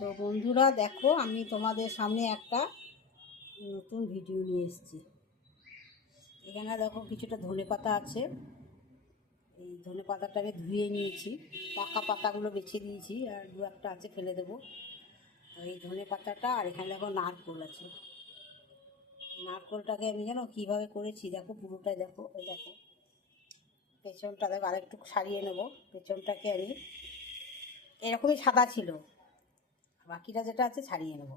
তো বন্ধুরা দেখো, আমি তোমাদের সামনে একটা নতুন ভিডিও নিয়ে এসেছি। এখানে দেখো কিছুটা ধনেপাতা আছে। এই ধনেপাতাটা আমি ধুয়ে নিয়েছি, পাকা পাতাগুলো বেছে দিয়েছি, আর দু একটা আছে ফেলে দেবো। এই ধনেপাতাটা, আর এখানে দেখো নারকোল আছে। নারকোলটাকে আমি জানো কীভাবে করেছি, দেখো পুরোটাই দেখো। ওই দেখো পেছনটা দেখো, আরেকটু সারিয়ে নেবো। পেছনটাকে আমি এরকমই সাদা ছিল, বাকিটা যেটা আছে ছাড়িয়ে নেবো।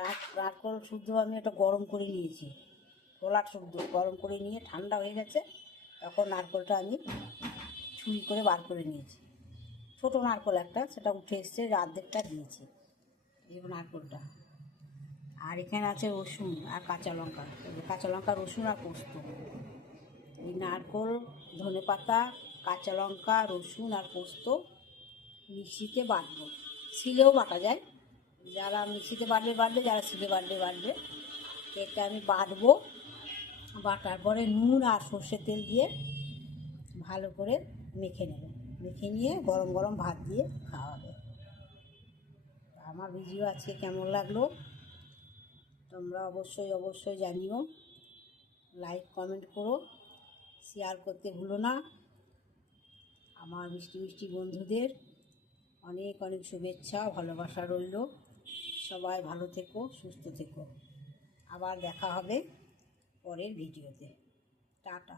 আর নারকোল শুদ্ধ আমি এটা গরম করে নিয়েছি, কলার শুদ্ধ গরম করে নিয়ে ঠান্ডা হয়ে গেছে, তখন নারকোলটা আমি ছুরি করে বার করে নিয়েছি। ছোটো নারকোল একটা, সেটা উঠে এসছে, অর্ধেকটা দিয়েছি এই নারকোলটা। আর এখানে আছে রসুন আর কাঁচা লঙ্কা, কাঁচা লঙ্কা, রসুন আর পোস্ত। এই নারকোল, ধনেপাতা, কাঁচা লঙ্কা, রসুন আর পোস্ত মিক্সিতে বাটবো। শিলেও বাটা যায়, যারা মিক্সিতে বাটবে, যারা শিলে বাটবে। এটা আমি বাটবো। বাটার পরে নুন আর সর্ষের তেল দিয়ে ভালো করে মেখে নেব। মেখে নিয়ে গরম গরম ভাত দিয়ে খাওয়া হবে। আমার ভিডিও আজকে কেমন লাগলো তোমরা অবশ্যই জানিও। লাইক কমেন্ট করো, শেয়ার করতে ভুলো না। আমার মিষ্টি বন্ধুদের অনেক শুভেচ্ছা, ভালোবাসা রইল। সবাই ভালো থেকো, সুস্থ থেকো। আবার দেখা হবে পরের ভিডিওতে। টাটা।